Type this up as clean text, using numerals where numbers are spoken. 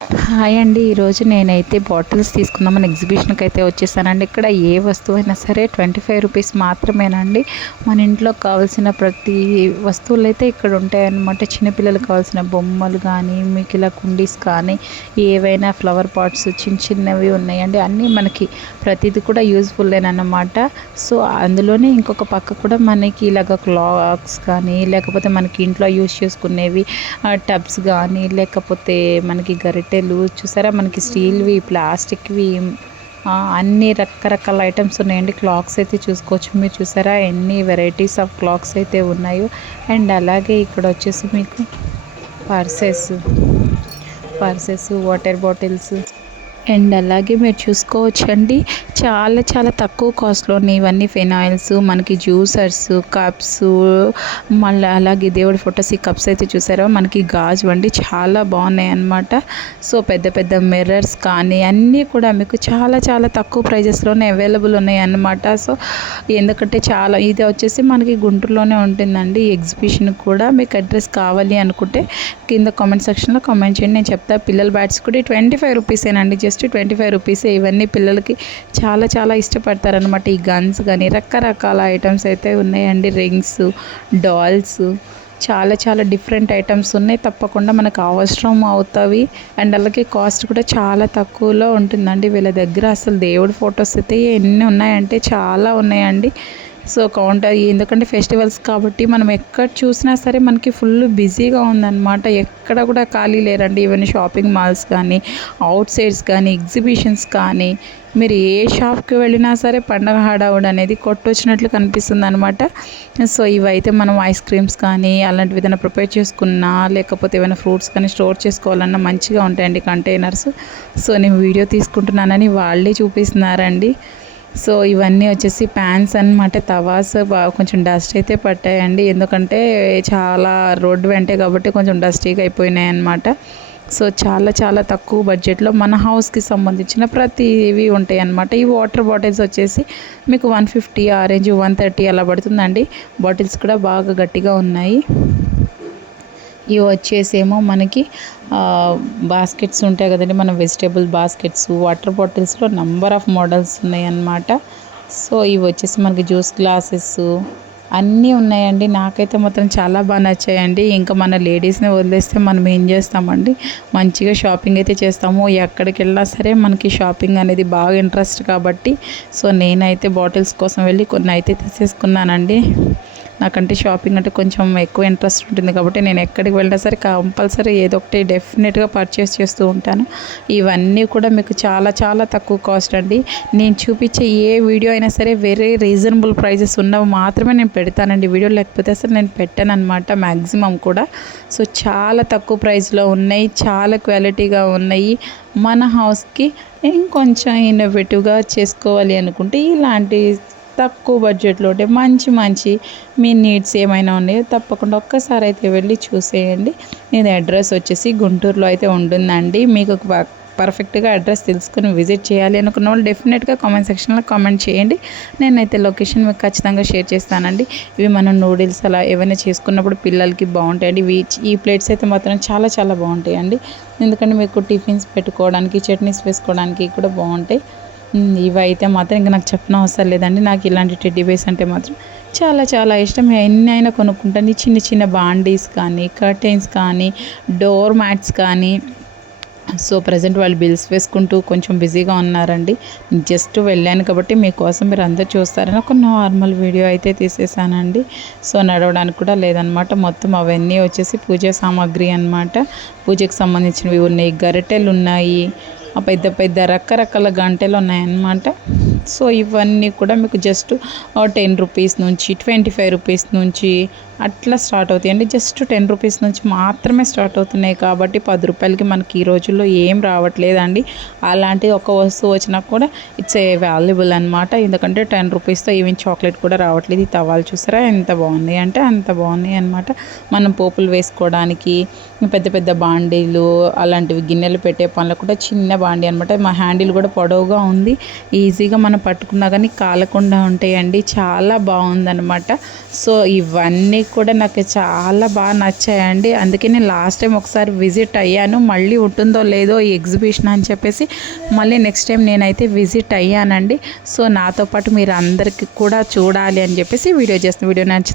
Hi అండి. ఈరోజు నేనైతే బాటిల్స్ తీసుకుందామని ఎగ్జిబిషన్కి అయితే వచ్చేసానండి. ఇక్కడ ఏ వస్తువైనా సరే 25 రూపీస్ మాత్రమేనండి. మన ఇంట్లో కావాల్సిన ప్రతి వస్తువులు అయితే ఇక్కడ ఉంటాయన్నమాట. చిన్నపిల్లలకు కావాల్సిన బొమ్మలు కానీ, మీకు ఇలా కుండీస్ కానీ, ఏవైనా ఫ్లవర్ పాట్స్ చిన్న చిన్నవి ఉన్నాయండి. అన్నీ మనకి ప్రతిదీ కూడా యూజ్ఫుల్లేనమాట. సో అందులోనే ఇంకొక పక్క కూడా మనకి ఇలాగ క్లాక్స్ కానీ, లేకపోతే మనకి ఇంట్లో యూజ్ చేసుకునేవి టబ్స్ కానీ, లేకపోతే మనకి గరిటెలు చూసారా, మనకి స్టీల్వి, ప్లాస్టిక్వి, అన్ని రకరకాల ఐటమ్స్ ఉన్నాయండి. క్లాక్స్ అయితే చూసుకోవచ్చు. మీరు చూసారా ఎన్ని వెరైటీస్ ఆఫ్ క్లాక్స్ అయితే ఉన్నాయో. అండ్ అలాగే ఇక్కడ వచ్చేసి మీకు పర్సెస్, వాటర్ బాటిల్స్, అండ్ అలాగే మీరు చూసుకోవచ్చండి, చాలా చాలా తక్కువ కాస్ట్లోని ఇవన్నీ ఫినాయిల్స్, మనకి జ్యూసర్స్, కప్స్, మళ్ళీ అలాగే దేవుడి ఫొటోస్. ఈ కప్స్ అయితే చూసారో మనకి గాజు అండి, చాలా బాగున్నాయి అన్నమాట. సో పెద్ద పెద్ద మిర్రర్స్ కానీ అన్నీ కూడా మీకు చాలా చాలా తక్కువ ప్రైజెస్లోనే అవైలబుల్ ఉన్నాయి అన్నమాట. సో ఎందుకంటే చాలా ఇది వచ్చేసి మనకి గుంటూరులోనే ఉంటుందండి. ఈ ఎగ్జిబిషన్ కూడా మీకు అడ్రస్ కావాలి అనుకుంటే కింద కామెంట్ సెక్షన్లో కామెంట్ చేయండి, నేను చెప్తా. పిల్లల బ్యాట్స్ కూడా 25 రూపీసేనండి, జస్ట్ 25 రూపీసే. ఇవన్నీ పిల్లలకి చాలా చాలా ఇష్టపడతారనమాట. ఈ గన్స్ కానీ రకరకాల ఐటమ్స్ అయితే ఉన్నాయండి. రింగ్స్, డాల్స్, చాలా చాలా డిఫరెంట్ ఐటమ్స్ ఉన్నాయి. తప్పకుండా మనకు అవసరం అవుతాయి. అండ్ అలాగే కాస్ట్ కూడా చాలా తక్కువలో ఉంటుందండి వీళ్ళ దగ్గర. అసలు దేవుడి ఫొటోస్ అయితే ఎన్ని ఉన్నాయంటే చాలా ఉన్నాయండి. సో కౌంటర్, ఎందుకంటే ఫెస్టివల్స్ కాబట్టి మనం ఎక్కడ చూసినా సరే మనకి ఫుల్ బిజీగా ఉందన్నమాట. ఎక్కడ కూడా ఖాళీ లేరండి. ఈవెన్ షాపింగ్ మాల్స్ కానీ, అవుట్ సైడ్స్ కానీ, ఎగ్జిబిషన్స్ కానీ, మీరు ఏ షాప్కి వెళ్ళినా సరే పండగ హడావుడి అనేది కొట్టొచ్చినట్లు కనిపిస్తుంది అనమాట. సో ఇవైతే మనం ఐస్ క్రీమ్స్ కానీ అలాంటివి ఏదైనా ప్రిపేర్ చేసుకున్నా, లేకపోతే ఏమైనా ఫ్రూట్స్ కానీ స్టోర్ చేసుకోవాలన్నా మంచిగా ఉంటాయండి కంటైనర్స్. సో నేను వీడియో తీసుకుంటున్నానని వాళ్ళే చూపిస్తున్నారండి. సో ఇవన్నీ వచ్చేసి ప్యాన్స్ అన్నమాట. తవాస్ కొంచెం డస్ట్ అయితే పట్టాయండి, ఎందుకంటే చాలా రోడ్డు వెంటే కాబట్టి కొంచెం డస్టీగా అయిపోయినాయి అన్నమాట. సో చాలా చాలా తక్కువ బడ్జెట్లో మన హౌస్కి సంబంధించిన ప్రతివి ఉంటాయి అన్నమాట. ఈ వాటర్ బాటిల్స్ వచ్చేసి మీకు 150, ఆరెంజ్ 130 అలా పడుతుందండి. బాటిల్స్ కూడా బాగా గట్టిగా ఉన్నాయి. ఇవి వచ్చేసేమో మనకి బాస్కెట్స్ ఉంటాయి కదండి, మన వెజిటేబుల్ బాస్కెట్స్. వాటర్ బాటిల్స్లో నంబర్ ఆఫ్ మోడల్స్ ఉన్నాయి అన్నమాట. సో ఇవి వచ్చేసి మనకి జ్యూస్ గ్లాసెస్ అన్నీ ఉన్నాయండి. నాకైతే మాత్రం చాలా బాగా నచ్చాయండి. ఇంకా మన లేడీస్ని వదిలేస్తే మనం ఏం చేస్తామండి, మంచిగా షాపింగ్ అయితే చేస్తాము. ఎక్కడికి వెళ్ళినా సరే మనకి షాపింగ్ అనేది బాగా ఇంట్రెస్ట్ కాబట్టి సో నేనైతే బాటిల్స్ కోసం వెళ్ళి కొన్ని అయితే తీసేసుకున్నానండి. నాకంటే షాపింగ్ అంటే కొంచెం ఎక్కువ ఇంట్రెస్ట్ ఉంటుంది కాబట్టి నేను ఎక్కడికి వెళ్ళినా సరే కంపల్సరీ ఏదో ఒకటి డెఫినెట్గా పర్చేస్ చేస్తూ ఉంటాను. ఇవన్నీ కూడా మీకు చాలా చాలా తక్కువ కాస్ట్ అండి. నేను చూపించే ఏ వీడియో అయినా సరే వెరీ రీజనబుల్ ప్రైజెస్ ఉన్నవి మాత్రమే నేను పెడతానండి వీడియో, లేకపోతే అసలు నేను పెట్టాను అనమాట మ్యాక్సిమం కూడా. సో చాలా తక్కువ ప్రైస్లో ఉన్నాయి, చాలా క్వాలిటీగా ఉన్నాయి. మన హౌస్కి ఇంకొంచెం ఇన్నోవేటివ్గా చేసుకోవాలి అనుకుంటే ఇలాంటి తక్కువ బడ్జెట్లో మంచి మీ నీడ్స్ ఏమైనా ఉన్నాయో తప్పకుండా ఒక్కసారి అయితే వెళ్ళి చూసేయండి. నేను అడ్రస్ వచ్చేసి గుంటూరులో అయితే ఉంటుందండి. మీకు పర్ఫెక్ట్గా అడ్రస్ తెలుసుకుని విజిట్ చేయాలి అనుకున్న వాళ్ళు డెఫినెట్గా కామెంట్ సెక్షన్లో కామెంట్ చేయండి. నేనైతే లొకేషన్ మీకు ఖచ్చితంగా షేర్ చేస్తానండి. ఇవి మనం నూడిల్స్ అలా ఏమైనా చేసుకున్నప్పుడు పిల్లలకి బాగుంటాయండి. ఈ ప్లేట్స్ అయితే మాత్రం చాలా చాలా బాగుంటాయండి, ఎందుకంటే మీకు టిఫిన్స్ పెట్టుకోవడానికి, చట్నీస్ వేసుకోవడానికి కూడా బాగుంటాయి. ఇవి అయితే మాత్రం ఇంకా నాకు చెప్పిన అవసరం లేదండి. నాకు ఇలాంటి టెడ్డీ బేస్ అంటే మాత్రం చాలా చాలా ఇష్టం. ఎన్ని అయినా కొనుక్కుంటాను. చిన్న చిన్న బాండీస్ కానీ, కర్టెన్స్ కానీ, డోర్ మ్యాట్స్ కానీ. సో ప్రజెంట్ వాళ్ళు బిల్స్ వేసుకుంటూ కొంచెం బిజీగా ఉన్నారండి. జస్ట్ వెళ్ళాను కాబట్టి మీకోసం మీరు అందరూ చూస్తారని ఒక నార్మల్ వీడియో అయితే తీసేసానండి. సో నడవడానికి కూడా లేదనమాట. మొత్తం అవన్నీ వచ్చేసి పూజా సామాగ్రి అనమాట. పూజకు సంబంధించినవి ఉన్నాయి, గరిటెలు ఉన్నాయి, పెద్ద పెద్ద రకరకాల గంటెలు ఉన్నాయన్నమాట. సో ఇవన్నీ కూడా మీకు జస్ట్ 10 రూపీస్ నుంచి, 25 రూపీస్ నుంచి అట్లా స్టార్ట్ అవుతాయండి. జస్ట్ 10 రూపీస్ నుంచి మాత్రమే స్టార్ట్ అవుతున్నాయి కాబట్టి 10 రూపాయలకి మనకి ఈ రోజుల్లో ఏం రావట్లేదండి. అలాంటి ఒక వస్తువు వచ్చినా కూడా ఇట్స్ ఏ వాల్యుబుల్ అనమాట, ఎందుకంటే 10 రూపీస్తో ఈవెన్ చాక్లెట్ కూడా రావట్లేదు. ఈ తవాలు చూసారా ఎంత బాగున్నాయి అంటే అంత బాగున్నాయి అనమాట. మనం పోపులు వేసుకోవడానికి పెద్ద పెద్ద బాండీలు, అలాంటివి గిన్నెలు పెట్టే పనులు కూడా చిన్న బాండీ అనమాట. మా హ్యాండిల్ కూడా పొడవుగా ఉంది, ఈజీగా మనం పట్టుకున్నా కానీ కాలకుండా ఉంటాయండి. చాలా బాగుందనమాట. సో ఇవన్నీ కూడా నాకు చాలా బాగా నచ్చాయండి. అందుకే నేను లాస్ట్ టైం ఒకసారి విజిట్ అయ్యాను. మళ్ళీ ఉంటుందో లేదో ఈ ఎగ్జిబిషన్ అని చెప్పేసి మళ్ళీ నెక్స్ట్ టైం నేనైతే విజిట్ అయ్యానండి. సో నాతో పాటు మీరు అందరికీ కూడా చూడాలి అని చెప్పేసి వీడియో చేస్తున్న. వీడియో నచ్చితే